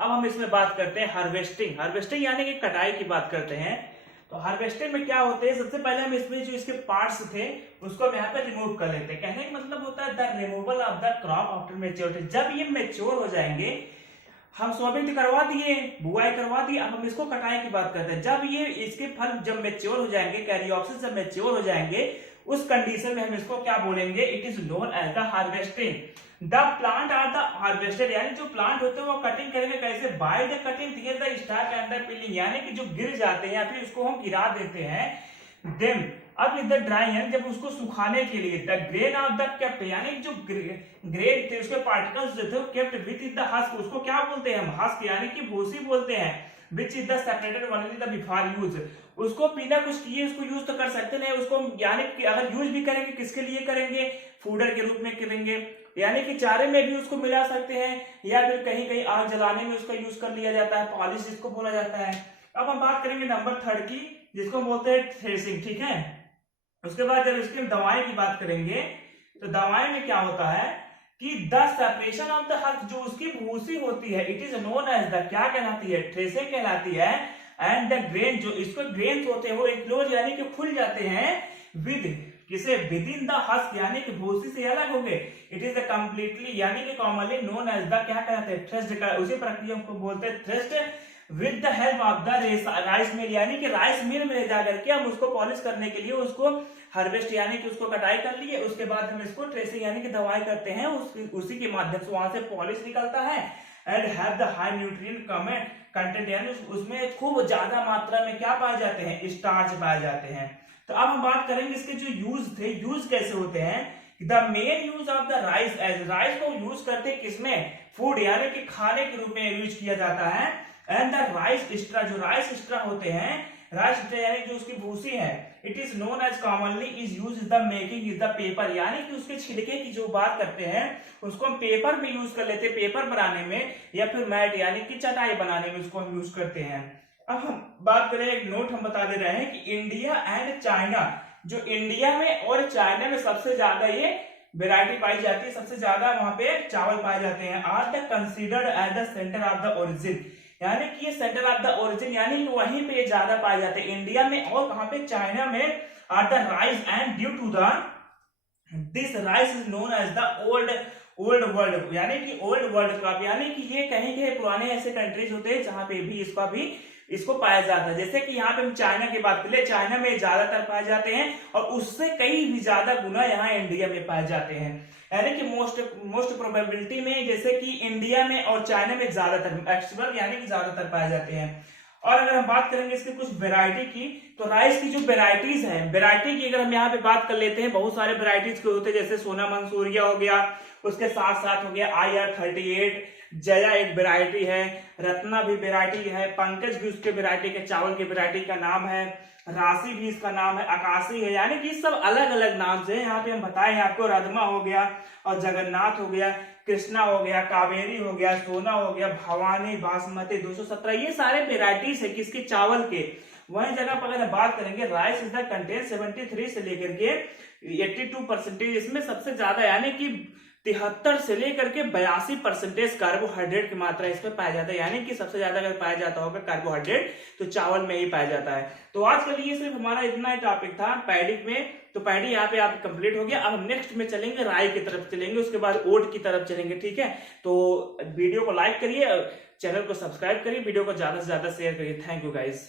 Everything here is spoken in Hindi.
अब हम इसमें बात करते हैं हार्वेस्टिंग। हार्वेस्टिंग यानी कि कटाई की बात करते हैं। तो हार्वेस्टिंग में क्या होते हैं, सबसे पहले हम इसमें जो इसके पार्ट्स थे उसको हम यहाँ पे रिमूव कर लेते हैं। कहने का मतलब होता है the removal of the crop after maturity. जब ये मेच्योर हो जाएंगे, हम सॉर्बिंग तो करवा दिए, बुआई करवा दी, अब हम इसको कटाई की बात करते हैं। जब ये इसके फल जब मेच्योर हो जाएंगे, कैरियोप्सिस जब मेच्योर हो जाएंगे, उस कंडीशन में हम इसको क्या बोलेंगे, it is known as the harvesting. The plant are the harvested, यानी जो प्लांट होते हैं वो कटिंग करेंगे कैसे, by the cutting here the starch and the peeling, यानी कि जो गिर जाते हैं या फिर उसको हम गिरा देते हैं। देन अब विद द ड्राइंग, यानी जब उसको सुखाने के लिए, the grain of the kept, यानी जो ग्रेन थे उसके पार्टिकल्स जो थे वो केप्ट विद द हस्क, उसको क्या बोलते हैं हम, हस्क यानी कि भूसी बोलते हैं। Which is the separated only the before use, उसको बिना कुछ किए उसको यूज तो कर सकते नहीं, उसको यानी कि अगर यूज भी करेंगे किसके लिए करेंगे, फूडर के रूप में करेंगे, यानी कि चारे में भी उसको मिला सकते हैं या फिर कहीं कहीं आग जलाने में उसका यूज कर लिया जाता है, पॉलिश जिसको बोला जाता है। अब हम बात करेंगे नंबर 3 की, जिसको हम बोलते हैं थ्रेसिंग, ठीक है। उसके बाद जब इसकी दवाएं की बात करेंगे तो दवाएं में क्या होता है कि the separation of the husk, जो उसकी भूसी होती है, it is known as the, क्या कहलाती है, थ्रेसिंग कहलाती है। एंड द ग्रेन, जो इसको ग्रेन्स होते हैं वो इनक्लोज यानी कि खुल जाते हैं विद, किसे, विद इन द हस्क, यानी कि भूसी से अलग हो गए। इट इज द कंप्लीटली यानी कि कॉमनली नोन एज द, क्या कहते हैं, थ्रेस्ड, उसी प्रक्रिया को बोलते हैं threshed with the help of the rice mill, यानी कि राइस मिल में जाकर के हम उसको पॉलिश करने के लिए उसको हार्वेस्ट यानी कि उसको कटाई कर लिए, उसके बाद हम इसको ट्रेसिंग यानी कि दवाई करते हैं, उसी के माध्यम से वहां से पॉलिश निकलता है। And have the high nutrient content, यानी उसमें खूब ज्यादा मात्रा में क्या पाए जाते हैं, स्टार्च पाए जाते हैं। तो अब हम बात करेंगे इसके जो यूज थे, यूज कैसे होते हैं। The main use of the rice, as rice को यूज करते हैं किसमें, फूड यानी कि खाने के रूप में यूज किया जाता है। एंड द राइस स्ट्रा, जो राइस स्ट्रा होते हैं, राइस स्ट्रा यानी जो उसकी भूसी है, it is known as commonly is use the making is the paper, यानी कि उसके छिलके की जो बात करते हैं उसको हम पेपर में यूज कर लेते हैं, पेपर बनाने में या फिर मैट यानी कि चटाई बनाने में उसको हम यूज करते हैं। अब हम बात करें, एक नोट हम बता दे रहे हैं कि इंडिया एंड चाइना, जो इंडिया में और चाइना में सबसे ज्यादा ये वेराइटी पाई जाती है, सबसे ज्यादा वहां पे चावल पाए जाते हैं। Are the considered as the centre of the origin, यानी कि ये सेंटर ऑफ द ओरिजिन, यानी कि वहीं पे ज्यादा पाए जाते हैं इंडिया में और कहां पे, चाइना में। Are the rice and due to the this rice is known as the old world, यानी कि ओल्ड वर्ल्ड क्रॉप, यानी कि ये कहीं के पुराने ऐसे कंट्रीज होते हैं जहां पे भी इसको पाया जाता है। जैसे कि यहाँ पे हम चाइना की बात करें, चाइना में ज्यादातर पाए जाते हैं और उससे कई भी ज्यादा गुना यहाँ इंडिया में पाए जाते हैं, यानी कि मोस्ट प्रोबेबिलिटी में, जैसे कि इंडिया में और चाइना में ज्यादातर एक्चुअल यानी कि ज्यादातर पाए जाते हैं। और अगर हम बात करेंगे इसकी कुछ वेराइटी की, तो राइस की जो वेराइटीज हैं, वेराइटी की अगर हम यहाँ पे बात कर लेते हैं, बहुत सारे वेराइटीज के होते हैं, जैसे सोना मंसूरिया हो गया, उसके साथ साथ हो गया IR38, जया एक वेराइटी है, रत्ना भी वेराइटी है, पंकज भी उसके वेराइटी के चावल की वेराइटी का नाम है, राशि भी इसका नाम है, आकाशी है, यानी कि सब अलग अलग नाम से यहाँ पे हम बताए हैं आपको। रदमा हो गया और जगन्नाथ हो गया, कृष्णा हो गया, कावेरी हो गया, सोना हो गया, भवानी, बासमती 217, ये सारे वेराइटीज है किसके, चावल के। वही जगह पर अगर बात करेंगे, राइस इज द कंटेंट 73 से लेकर के 82%, इसमें सबसे ज्यादा यानी कि 73 से लेकर के 82% कार्बोहाइड्रेट की मात्रा इसमें पाया जाता है, यानी कि सबसे ज्यादा अगर पाया जाता होगा कार्बोहाइड्रेट तो चावल में ही पाया जाता है। तो आज के लिए सिर्फ हमारा इतना ही टॉपिक था पैडी में, तो पैडी यहाँ पे आप कंप्लीट हो गया। अब हम नेक्स्ट में चलेंगे, राई की तरफ चलेंगे, उसके बाद ओट की तरफ चलेंगे, ठीक है। तो वीडियो को लाइक करिए, चैनल को सब्सक्राइब करिए, वीडियो को ज्यादा से ज्यादा शेयर करिए। Thank you guys.